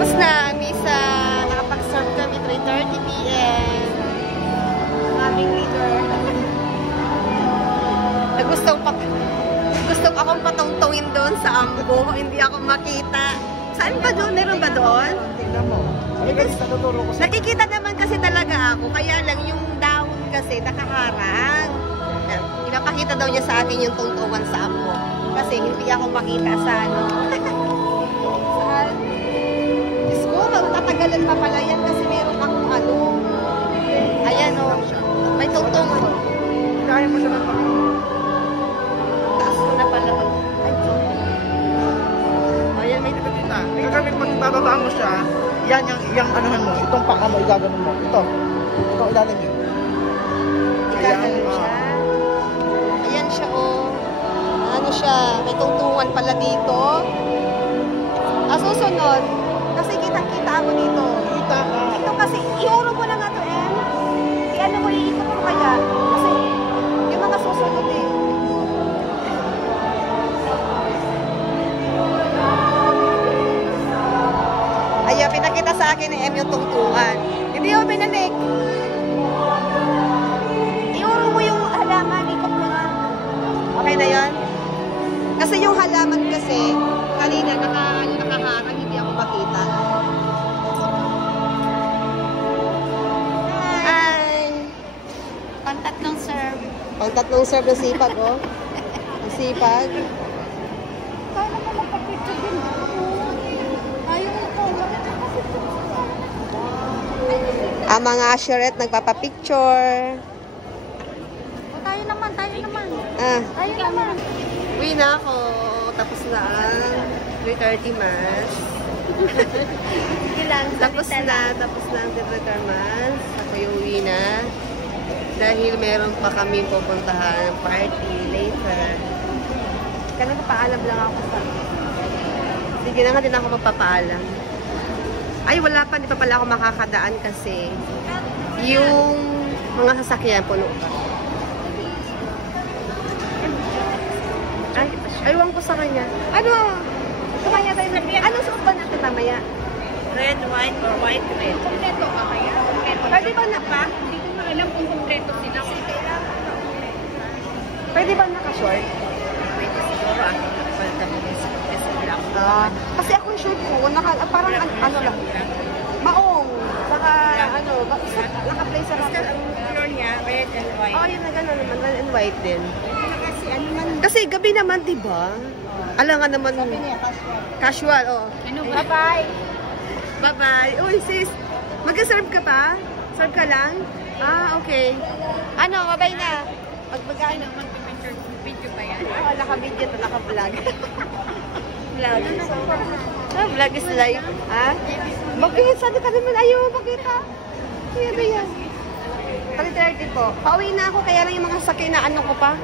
Tapos na ang misa. Nakapag-serve kami 3:30 p.m. Ang aming leader. Gusto akong patungtungin doon sa Ambo. Hindi ako makita. Saan ba doon? Meron ba doon? Tingnan mo. Nakikita naman kasi talaga ako. Kaya lang yung dahon kasi nakaharang. Pinapakita daw niya sa akin yung tungtungan sa Ambo. Kasi hindi ako makita sa ano. Saan? Diyos ko, magtatagalan pa pala yan kasi meron akong ano. Ayan o. May tungtungan. Kaya mo siya na Taas ko na pala. Ayan, may nakatita. Kasi pag bababaan mo siya, yan yung anuhan mo. Itong paka mo, igaganon mo. Ito. Itong ilalim yun. Igaganon siya. Ayan siya o. Ano siya? May tungtungan pala dito. Susunod. Kasi kitang-kita ako dito. Kita ka. Ito kasi, iuro mo na nga to, Em. Ano mo, iikot mo kaya? Kasi, yung mga susunod eh. Ayan, pinakita sa akin ni Em yung tungtungan. Hindi ako pinanik. Iuro mo yung halaman, ikot mo na. Okay na yun? Kasi yung halaman kasi, kanina nakaharang, hindi ako makita. Pang-tatlong serve. Pang-tatlong serve na sipag, oh. Ang sipag. Kaya naman magpapicture din ako. Ayaw ko. Ang mga assurette nagpapapicture. Tayo naman, tayo naman. Tayo naman. Uwi na ako. Tapos na ang 3:30 mass. Tapos na ang 3:30 mass. Ako yung uwi na. Dahil meron pa kami pupuntahan ng party later. Kaya nagpapaalam lang ako sa... Sige na nga din ako magpapaalam. Ay, wala pa. Di pa pala ako makakadaan kasi yung mga sasakyan puno pa. Ay, aywan ko sa kanya. Ano? Kumaya tayo na. Anong suot ba natin mamaya? Red, white, or white, red. Kompleto ka kaya? Pwede ba na pa? Hindi ko na alam kung kompleto sila. Pwede ba naka-short? Pwede siguro ako nakapalta mo din sa lang. Kasi ako yung short ko, parang ano lang. Maong. Saka ano, naka-play sa Basta ang color niya, red and white. Oo, yun na gano'n naman. Red and white din. Kasi ano man. Kasi gabi naman, di ba? Alangan naman. Sabi niya, Casual, oh. ano ba? Bye-bye. Bye-bye. Uy, sis. Mag-serve ka pa? Serve ka lang? Ah, okay. Ano, bye-bye na. Ano, mag-picture video ba yan? Oo, naka-video to, naka-vlog. Vlog. Vlog is live. Ha? Bakit? Sabi ka naman, ayaw makita. Kaya ba yan? 3:30 po. Pauwi na ako, kaya lang yung mga sakay na ano ko pa.